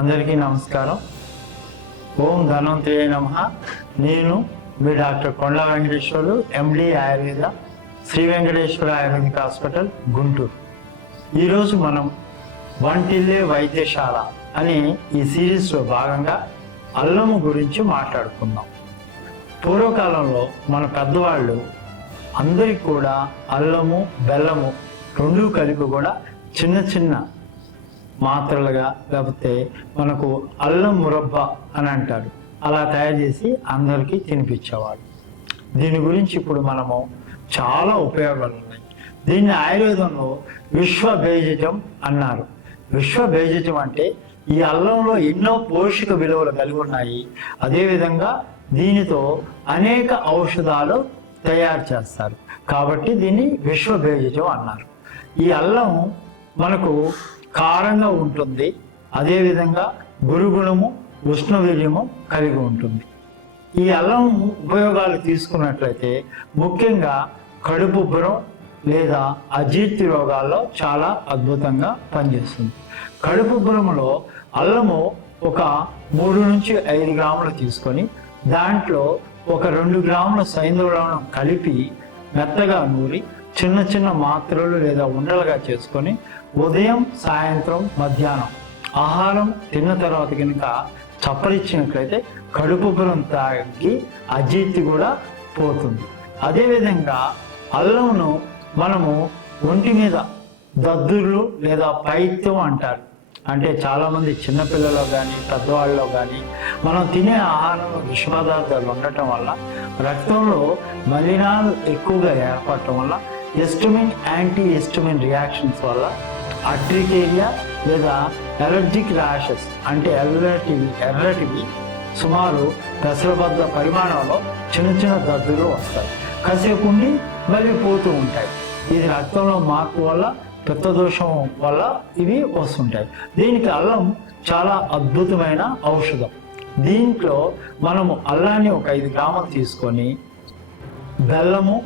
అందరికీ నమస్కారం. ఓం ధన్వంతరి నమ. నేను మీ doctor Konda Venkateswarlu MD Ayurveda Sri Venkateswara Ayurvedic hospital Guntur. ఈరోజు మనం వంటిల్లే వైద్యశాల అనే ఈ సిరీస్లో భాగంగా అల్లము గురించి మాట్లాడుకుందాం. పూర్వకాలంలో మన పెద్దవాళ్ళు అందరికి కూడా అల్లము బెల్లము రెండు కలిపి కూడా చిన్న చిన్న మాత్రలుగా లేకపోతే మనకు అల్లం మురబ్బ అని అంటారు అలా తయారు చేసి అందరికీ తినిపించేవాడు. దీని గురించి ఇప్పుడు మనము చాలా ఉపయోగాలు ఉన్నాయి. దీన్ని ఆయుర్వేదంలో విశ్వ బేజజం అన్నారు. విశ్వ బేజజం అంటే ఈ అల్లంలో ఎన్నో పోషక విలువలు కలిగి ఉన్నాయి. అదేవిధంగా దీనితో అనేక ఔషధాలు తయారు చేస్తారు. కాబట్టి దీన్ని విశ్వ బేజజం అన్నారు. ఈ అల్లం మనకు కారంగా ఉంటుంది. అదేవిధంగా గురుగుణము ఉష్ణవీర్యము కలిగి ఉంటుంది. ఈ అల్లం ఉపయోగాలు తీసుకున్నట్లయితే ముఖ్యంగా కడుపు ఉబ్బరం లేదా అజీర్తి రోగాల్లో చాలా అద్భుతంగా పనిచేస్తుంది. కడుపు ఉబ్బరంలో అల్లము ఒక మూడు నుంచి ఐదు గ్రాములు తీసుకొని దాంట్లో ఒక రెండు గ్రాముల సైంధవులను కలిపి మెత్తగా నూరి చిన్న చిన్న మాత్రలు లేదా ఉండలుగా చేసుకొని ఉదయం సాయంత్రం మధ్యాహ్నం ఆహారం తిన్న తర్వాత కనుక చప్పరిచ్చినట్లయితే కడుపు బలం తాగి అజీర్తి కూడా పోతుంది. అదేవిధంగా అల్లంను మనము ఒంటి మీద దద్దుర్లు లేదా పైత్యం అంటారు. అంటే చాలామంది చిన్నపిల్లలో కానీ పెద్దవాళ్ళలో కానీ మనం తినే ఆహారంలో విష పదార్థాలు ఉండటం వల్ల రక్తంలో మలినాలు ఎక్కువగా ఏర్పడటం వల్ల ఎస్టమిన్ యాంటీ ఎస్టమిన్ రియాక్షన్స్ వల్ల అట్రికేరియా లేదా ఎలర్జిక్ ర్యాషెస్ అంటే ఎల్లటివి ఎర్రటివి సుమారు దశలబద్ధ పరిమాణంలో చిన్న చిన్న దద్దులు వస్తాయి. కాసేపు ఉండి మళ్ళీ పోతూ ఉంటాయి. ఇది రక్తంలో మార్పు వల్ల పిత్తదోషం వల్ల ఇవి వస్తుంటాయి. దీనికి అల్లం చాలా అద్భుతమైన ఔషధం. దీంట్లో మనము అల్లాన్ని ఒక ఐదు గ్రాములు తీసుకొని బెల్లము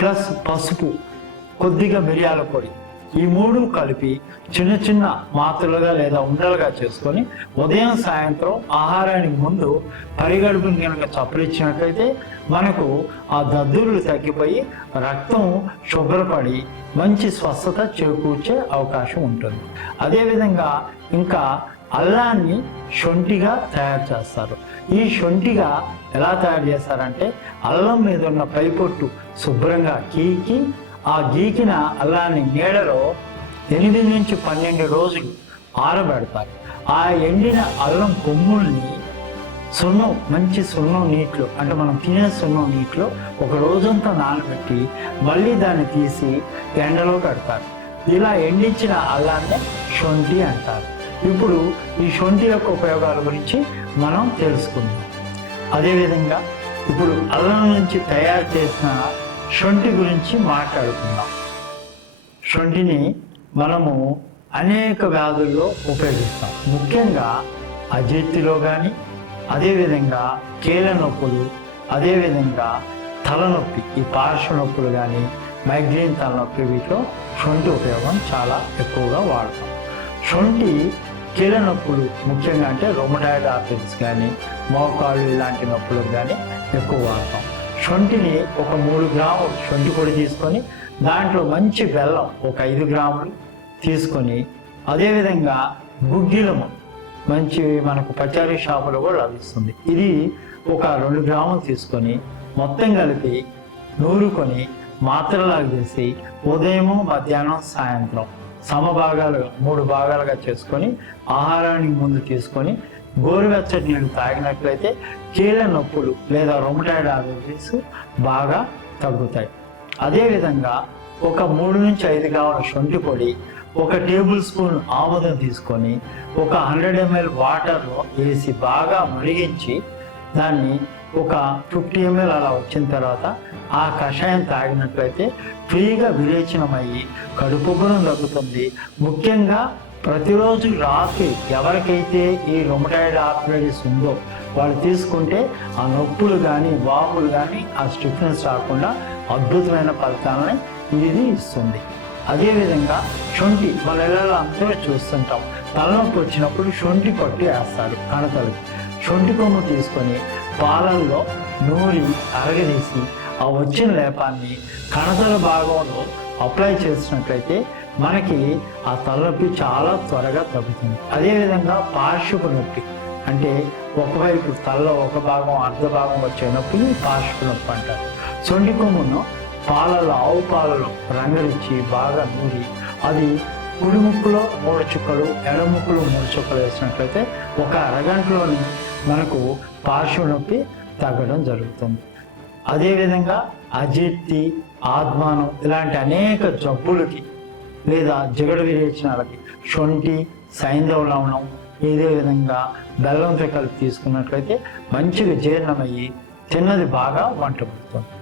ప్లస్ పసుపు కొద్దిగా మిరియాల పొడి. ఈ మూడు కలిపి చిన్న చిన్న మాత్రలుగా లేదా ఉండలుగా చేసుకొని ఉదయం సాయంత్రం ఆహారానికి ముందు పరిగడుపుని కనుక చప్పరిచ్చినట్లయితే మనకు ఆ దద్దుర్లు తగ్గిపోయి రక్తం శుభ్రపడి మంచి స్వస్థత చేకూర్చే అవకాశం ఉంటుంది. అదేవిధంగా ఇంకా అల్లాన్ని శొంఠిగా తయారు చేస్తారు. ఈ శొంఠిగా ఎలా తయారు చేస్తారంటే అల్లం మీద ఉన్న పైపొట్టు శుభ్రంగా గీకి ఆ గీకిన అల్లాన్ని నీడలో ఎనిమిది నుంచి పన్నెండు రోజులు ఆరబెడతారు. ఆ ఎండిన అల్లం కొమ్ముల్ని సున్నం మంచి సున్నం నీటిలో అంటే మనం తినే సున్నం నీటిలో ఒక రోజంతా నానబెట్టి మళ్ళీ దాన్ని తీసి ఎండలో పెడతారు. ఇలా ఎండించిన అల్లాన్ని శొంఠి అంటారు. ఇప్పుడు ఈ శొంఠి యొక్క ఉపయోగాల గురించి మనం తెలుసుకుందాం. అదేవిధంగా ఇప్పుడు అల్లం నుంచి తయారు చేసిన శొంఠి గురించి మాట్లాడుకుందాం. శొంఠిని మనము అనేక వ్యాధుల్లో ఉపయోగిస్తాం. ముఖ్యంగా అజీర్తిలో కానీ అదేవిధంగా కీళ్ళ నొప్పులు అదేవిధంగా తలనొప్పి ఈ పార్శ్వ నొప్పులు కానీ మైగ్రేన్ తలనొప్పి వీటిలో శొంఠి ఉపయోగం చాలా ఎక్కువగా వాడతాం. శొంఠి కీళ్ళ నొప్పులు ముఖ్యంగా అంటే రొమటాయిడ్ ఆర్థరైటిస్ కానీ మోకాళ్ళు ఇలాంటి నొప్పులకు కానీ ఎక్కువ వాడతాం. శొంఠిని ఒక మూడు గ్రాములు శొంఠి పొడి తీసుకొని దాంట్లో మంచి బెల్లం ఒక ఐదు గ్రాములు తీసుకొని అదేవిధంగా గుగ్గిలము మంచి మనకు పచారీ షాపులో కూడా లభిస్తుంది. ఇది ఒక రెండు గ్రాములు తీసుకొని మొత్తం కలిపి నూరుకొని మాత్రలాగా చేసి ఉదయము మధ్యాహ్నం సాయంత్రం సమభాగాలుగా మూడు భాగాలుగా చేసుకొని ఆహారానికి ముందు తీసుకొని గోరువెచ్చటి నీళ్ళు తాగినట్లయితే కీళ్ళ నొప్పులు లేదా రొమటాయిడ్ అలర్జీస్ బాగా తగ్గుతాయి. అదేవిధంగా ఒక మూడు నుంచి ఐదు కావాల శొంఠి పొడి ఒక టేబుల్ స్పూన్ ఆముదం తీసుకొని ఒక హండ్రెడ్ ఎంఎల్ వాటర్లో వేసి బాగా మరిగించి దాన్ని ఒక ఫిఫ్టీ ఎంఎల్ అలా వచ్చిన తర్వాత ఆ కషాయం తాగినట్లయితే ఫ్రీగా విరేచనమయ్యి కడుపు గుణం తగ్గుతుంది ముఖ్యంగా ప్రతిరోజు రాత్రి ఎవరికైతే ఈ రొమటాయిడ్ ఆర్థరైటిస్ ఉందో వాళ్ళు తీసుకుంటే ఆ నొప్పులు కానీ వాపులు కానీ ఆ స్టిఫ్నెస్ రాకుండా అద్భుతమైన ఫలితాలని ఇది ఇస్తుంది. అదేవిధంగా శొంఠి మన ఇళ్ళలో అందరూ చూస్తుంటాం. తలనొప్పి వచ్చినప్పుడు శొంఠి కొట్టి వేస్తారు కణతలు శొంఠి కొమ్ము తీసుకొని పాలల్లో నూరి అరగదీసి ఆ వచ్చిన లేపాన్ని కణతల భాగంలో అప్లై చేసినట్లయితే మనకి ఆ తలనొప్పి చాలా త్వరగా తగ్గుతుంది. అదేవిధంగా పార్శ్వపు నొప్పి అంటే ఒకవైపు తలలో ఒక భాగం అర్ధ భాగం వచ్చే నొప్పిని పార్శ్వపు నొప్పి అంటారు. సొంటి కొమ్మును పాలలో ఆవు పాలలో రంగరించి బాగా నూరి అది కుడి ముక్కులో మూడు చుక్కలు ఎడ ముక్కులో మూడు చుక్కలు వేసినట్లయితే ఒక అరగంటలోనే మనకు పార్శ్వ నొప్పి తగ్గడం జరుగుతుంది. అదేవిధంగా అజీర్తి ఆత్మానం ఇలాంటి అనేక జబ్బులకి లేదా జిగడు విరేచనాలకి శొంఠి సైంధవ లవణం ఇదే విధంగా బెల్లంతో కలిపి తీసుకున్నట్లయితే మంచిగా జీర్ణమయ్యి తిన్నది బాగా వంట పడుతుంది